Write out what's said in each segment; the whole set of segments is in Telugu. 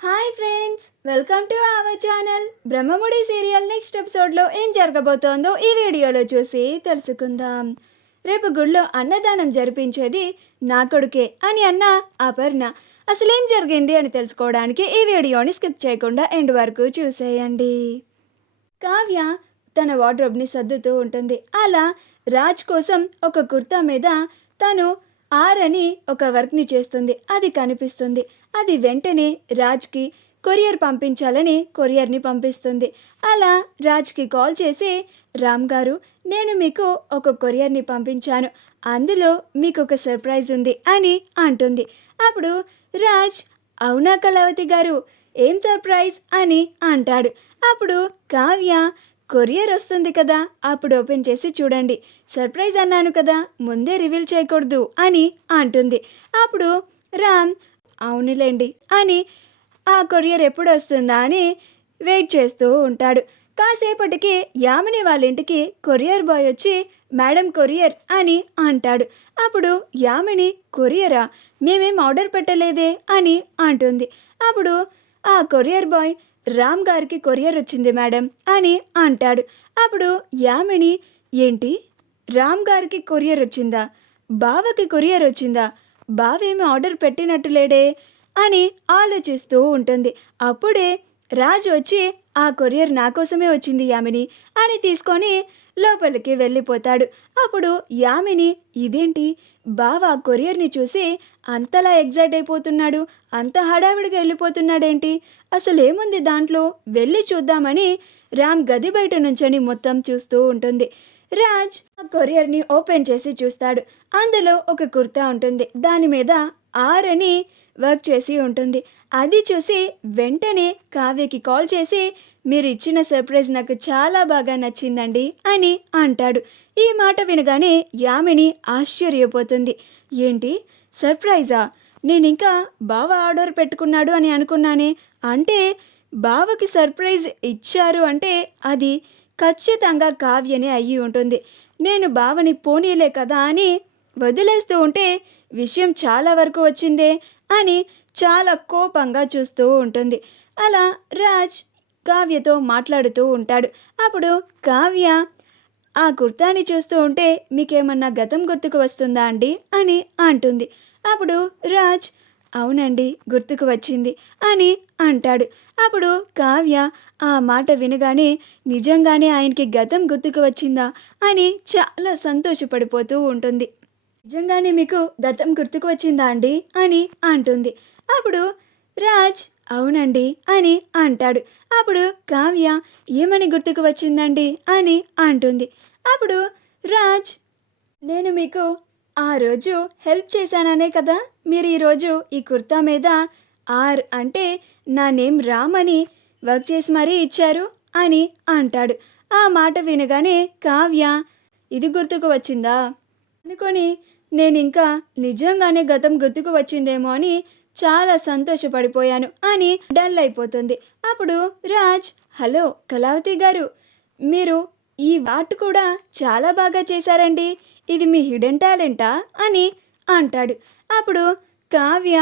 Hi friends, welcome to our channel. Brahmamudi serial next ఎపిసోడ్లో ఏం జరగబోతోందో ఈ వీడియోలో చూసి తెలుసుకుందాం. రేపు గుళ్ళో అన్నదానం జరిపించేది నా కొడుకే అని అన్న అపర్ణ అసలేం జరిగింది అని తెలుసుకోవడానికి ఈ వీడియోని స్కిప్ చేయకుండా ఎండ్ వరకు చూసేయండి. కావ్య తన వార్డ్రోబ్ని సర్దుతూ ఉంటుంది. అలా రాజ్ కోసం ఒక కుర్తా మీద తను అని ఒక వర్క్ని చేస్తుంది. అది కనిపిస్తుంది. అది వెంటనే రాజ్కి కొరియర్ పంపించాలని కొరియర్ని పంపిస్తుంది. అలా రాజ్కి కాల్ చేసి, రామ్ గారు, నేను మీకు ఒక కొరియర్ని పంపించాను, అందులో మీకు ఒక సర్ప్రైజ్ ఉంది అని అంటుంది. అప్పుడు రాజ్, అవునా కళావతి గారు, ఏం సర్ప్రైజ్ అని అంటాడు. అప్పుడు కావ్య, కొరియర్ వస్తుంది కదా, అప్పుడు ఓపెన్ చేసి చూడండి, సర్ప్రైజ్ అన్నాను కదా, ముందే రివీల్ చేయకూడదు అని అంటుంది. అప్పుడు రామ్, అవునులేండి అని ఆ కొరియర్ ఎప్పుడు వస్తుందా అని వెయిట్ చేస్తూ ఉంటాడు. కాసేపటికి యామిని వాళ్ళ ఇంటికి కొరియర్ బాయ్ వచ్చి, మేడం కొరియర్ అని అంటాడు. అప్పుడు యామిని, కొరియరా, మేమేం ఆర్డర్ పెట్టలేదే అని అంటుంది. అప్పుడు ఆ కొరియర్ బాయ్, రామ్ గారికి కొరియర్ వచ్చింది మేడం అని అంటాడు. అప్పుడు యామిని, ఏంటి, రామ్ గారికి కొరియర్ వచ్చిందా, బావకి కొరియర్ వచ్చిందా, బావేమి ఆర్డర్ పెట్టినట్టు లేడే అని ఆలోచిస్తూ ఉంటుంది. అప్పుడే రాజు వచ్చి, ఆ కొరియర్ నా కోసమే వచ్చింది యామిని అని తీసుకొని లోపలికి వెళ్ళిపోతాడు. అప్పుడు యామిని, ఇదేంటి, బావ కొరియర్ని చూసి అంతలా ఎగ్జైట్ అయిపోతున్నాడు, అంత హడావిడిగా వెళ్ళిపోతున్నాడేంటి, అసలేముంది దాంట్లో, వెళ్ళి చూద్దామని రామ్ గది బయట నుంచొని మొత్తం చూస్తూ ఉంటుంది. రాజ్ ఆ కొరియర్ని ఓపెన్ చేసి చూస్తాడు. అందులో ఒక కుర్తా ఉంటుంది. దాని మీద అని వర్క్ చేసి ఉంటుంది. అది చూసి వెంటనే కావ్యకి కాల్ చేసి, మీరు ఇచ్చిన సర్ప్రైజ్ నాకు చాలా బాగా నచ్చిందండి అని అంటాడు. ఈ మాట వినగానే యామిని ఆశ్చర్యపోతుంది. ఏంటి, సర్ప్రైజా, నేనింకా బావ ఆర్డర్ పెట్టుకున్నాడు అని అనుకున్నానే, అంటే బావకి సర్ప్రైజ్ ఇచ్చారు అంటే అది ఖచ్చితంగా కావ్యనే అయ్యి ఉంటుంది. నేను బావని పోనీలే కదా అని వదిలేస్తూ ఉంటే విషయం చాలా వరకు వచ్చిందే అని చాలా కోపంగా చూస్తూ ఉంటుంది. అలా రాజ్ కావ్యతో మాట్లాడుతూ ఉంటాడు. అప్పుడు కావ్య, ఆ కుర్తాని చూస్తూ ఉంటే మీకేమన్నా గతం గుర్తుకు వస్తుందా అండి అని అంటుంది. అప్పుడు రాజ్, అవునండి, గుర్తుకు వచ్చింది అని అంటాడు. అప్పుడు కావ్య ఆ మాట వినగానే నిజంగానే ఆయనకి గతం గుర్తుకు వచ్చిందా అని చాలా సంతోషపడిపోతూ ఉంటుంది. నిజంగానే మీకు గతం గుర్తుకు వచ్చిందా అండి అని అంటుంది. అప్పుడు రాజ్, అవునండి అని అంటాడు. అప్పుడు కావ్య, ఏమని గుర్తుకు వచ్చిందండి అని అంటుంది. అప్పుడు రాజ్, నేను మీకు ఆ రోజు హెల్ప్ చేశాననే కదా మీరు ఈరోజు ఈ కుర్తా మీద అంటే నా నేమ్ రామ్ అని వర్క్ చేసి మరీ ఇచ్చారు అని అంటాడు. ఆ మాట వినగానే కావ్య, ఇది గుర్తుకు వచ్చిందా అనుకొని నేను ఇంకా నిజంగానే గతం గుర్తుకు వచ్చిందేమో అని చాలా సంతోషపడిపోయాను అని డల్ అయిపోతుంది. అప్పుడు రాజ్, హలో కళావతి గారు, మీరు ఈ ఆర్ట్ కూడా చాలా బాగా చేశారండి, ఇది మీ హిడెన్ టాలెంటా అని అంటాడు. అప్పుడు కావ్య,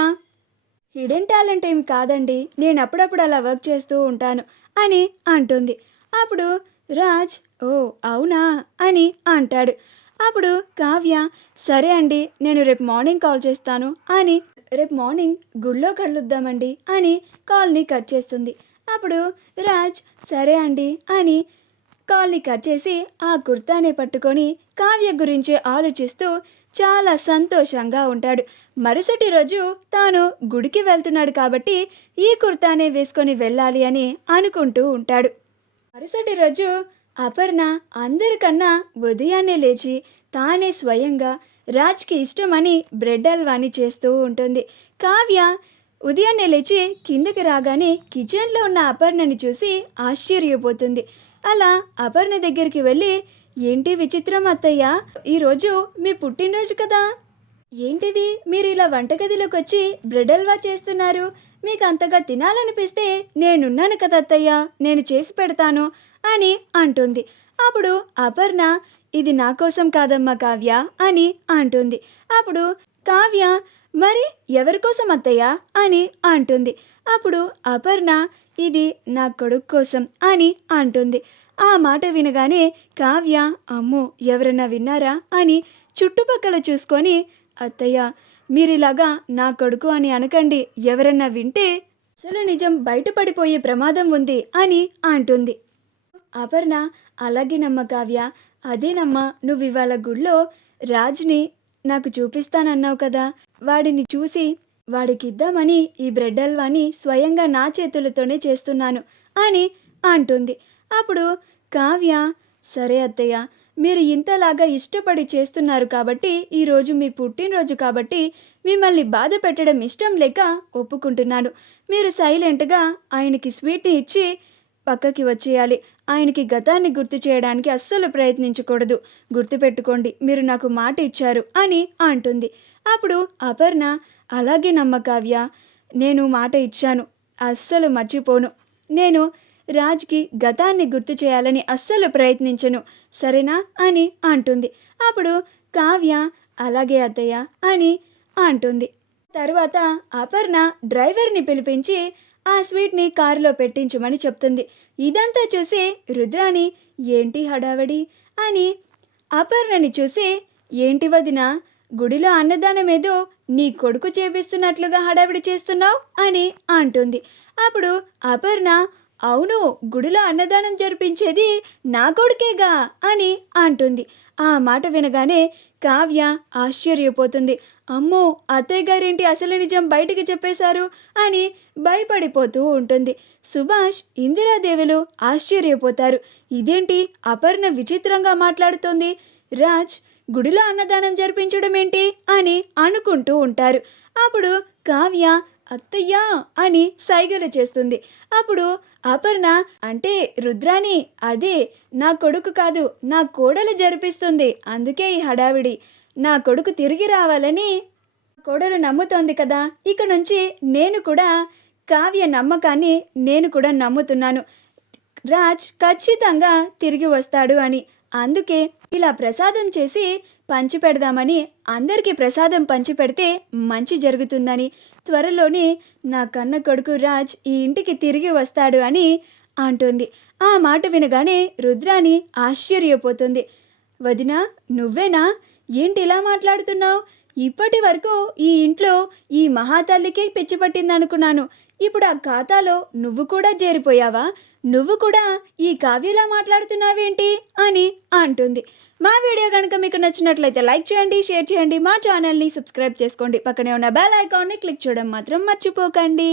హిడెన్ టాలెంట్ ఏమి కాదండి, నేను అప్పుడప్పుడు అలా వర్క్ చేస్తూ ఉంటాను అని అంటుంది. అప్పుడు రాజ్, ఓ అవునా అని అంటాడు. అప్పుడు కావ్య, సరే అండి, నేను రేపు మార్నింగ్ కాల్ చేస్తాను అని, రేపు మార్నింగ్ గుళ్ళో కలుద్దామండి అని కాల్ని కట్ చేస్తుంది. అప్పుడు రాజ్, సరే అండి అని కాల్ని కట్ చేసి ఆ కుర్తానే పట్టుకొని కావ్య గురించి ఆలోచిస్తూ చాలా సంతోషంగా ఉంటాడు. మరుసటి రోజు తాను గుడికి వెళ్తున్నాడు కాబట్టి ఈ కుర్తానే వేసుకొని వెళ్ళాలి అని అనుకుంటూ ఉంటాడు. మరుసటి రోజు అపర్ణ అందరికన్నా ఉదయాన్నే లేచి తానే స్వయంగా రాజ్కి ఇష్టమని బ్రెడ్ హల్వాని చేస్తూ ఉంటుంది. కావ్య ఉదయాన్నే లేచి కిందకి రాగానే కిచెన్లో ఉన్న అపర్ణని చూసి ఆశ్చర్యపోతుంది. అలా అపర్ణ దగ్గరికి వెళ్ళి, ఏంటి విచిత్రం అత్తయ్య, ఈరోజు మీ పుట్టినరోజు కదా, ఏంటిది మీరు ఇలా వంటగదిలోకి వచ్చి బ్రెడ్ హల్వా చేస్తున్నారు, మీకు అంతగా తినాలనిపిస్తే నేనున్నాను కదా అత్తయ్య, నేను చేసి పెడతాను అని అంటుంది. అప్పుడు అపర్ణ, ఇది నా కోసం కాదమ్మా కావ్య అని అంటుంది. అప్పుడు కావ్య, మరి ఎవరి కోసం అత్తయ్య అని అంటుంది. అప్పుడు అపర్ణ ఇది నా కొడుకు కోసం అని అంటుంది. ఆ మాట వినగానే కావ్య అమ్మో ఎవరన్నా విన్నారా అని చుట్టుపక్కల చూసుకొని అత్తయ్య మీరిలాగా నా కొడుకు అని అనకండి, ఎవరన్నా వింటే అసలు నిజం బయటపడిపోయే ప్రమాదం ఉంది అని అంటుంది. అపర్ణ అలాగేనమ్మా కావ్య, అదేనమ్మా నువ్వు ఇవాళ గుళ్ళో రాజ్ని నాకు చూపిస్తానన్నావు కదా, వాడిని చూసి వాడికి ఇద్దామని ఈ బ్రెడ్ హల్వాని స్వయంగా నా చేతులతోనే చేస్తున్నాను అని అంటుంది. అప్పుడు కావ్య సరే అత్తయ్య, మీరు ఇంతలాగా ఇష్టపడి చేస్తున్నారు కాబట్టి ఈరోజు మీ పుట్టినరోజు కాబట్టి మిమ్మల్ని బాధ పెట్టడం ఇష్టం లేక ఒప్పుకుంటున్నాను. మీరు సైలెంట్గా ఆయనకి స్వీట్ని ఇచ్చి పక్కకి వచ్చేయాలి. ఆయనకి గతాన్ని గుర్తు చేయడానికి అస్సలు ప్రయత్నించకూడదు. గుర్తుపెట్టుకోండి, మీరు నాకు మాట ఇచ్చారు అని అంటుంది. అప్పుడు అపర్ణ అలాగే నమ్మ కావ్య, నేను మాట ఇచ్చాను, అస్సలు మర్చిపోను. నేను రాజ్కి గతాన్ని గుర్తు చేయాలని అస్సలు ప్రయత్నించను, సరేనా అని అంటుంది. అప్పుడు కావ్య అలాగే అత్తయ్య అని అంటుంది. తర్వాత అపర్ణ డ్రైవర్ని పిలిపించి ఆ స్వీట్ని కారులో పెట్టించమని చెప్తుంది. ఇదంతా చూసి రుద్రాణి ఏంటి హడావడి అని అపర్ణని చూసి ఏంటి వదిన, గుడిలో అన్నదానం ఏదో నీ కొడుకు చేపిస్తున్నట్లుగా హడావిడి చేస్తున్నావు అని అంటుంది. అప్పుడు అపర్ణ అవును, గుడిలో అన్నదానం జరిపించేది నా కొడుకేగా అని అంటుంది. ఆ మాట వినగానే కావ్య ఆశ్చర్యపోతుంది. అమ్మో అత్తయ్య గారేంటి అసలు నిజం బయటికి చెప్పేశారు అని భయపడిపోతూ ఉంటుంది. సుభాష్ ఇందిరాదేవులు ఆశ్చర్యపోతారు. ఇదేంటి అపర్ణ విచిత్రంగా మాట్లాడుతోంది, రాజ్ గుడిలో అన్నదానం జరిపించడం ఏంటి అని అనుకుంటూ ఉంటారు. అప్పుడు కావ్య అత్తయ్య అని సైగలు చేస్తుంది. అప్పుడు అపర్ణ అంటే రుద్రాణి అదే నా కొడుకు కాదు, నా కోడలు జరిపిస్తుంది, అందుకే ఈ హడావిడి. నా కొడుకు తిరిగి రావాలని కోడలు నమ్ముతోంది కదా, ఇక నుంచి నేను కూడా కావ్య నమ్మకాన్ని నేను కూడా నమ్ముతున్నాను. రాజ్ ఖచ్చితంగా తిరిగి వస్తాడు అని, అందుకే ఇలా ప్రసాదం చేసి పంచిపెడదామని, అందరికీ ప్రసాదం పంచిపెడితే మంచి జరుగుతుందని, త్వరలోనే నా కన్న కొడుకు రాజ్ ఈ ఇంటికి తిరిగి వస్తాడు అని అంటుంది. ఆ మాట వినగానే రుద్రాణి ఆశ్చర్యపోతుంది. వదినా నువ్వేనా, ఏంటి ఇలా మాట్లాడుతున్నావు? ఇప్పటి వరకు ఈ ఇంట్లో ఈ మహాతల్లికే పిచ్చి పట్టిందనుకున్నాను, ఇప్పుడు ఆ ఖాతాలో నువ్వు కూడా చేరిపోయావా? నువ్వు కూడా ఈ కావ్యలా మాట్లాడుతున్నావేంటి అని అంటుంది. మా వీడియో కనుక మీకు నచ్చినట్లయితే లైక్ చేయండి, షేర్ చేయండి, మా ఛానల్ని సబ్స్క్రైబ్ చేసుకోండి, పక్కనే ఉన్న బెల్ ఐకాన్ని క్లిక్ చేయడం మాత్రం మర్చిపోకండి.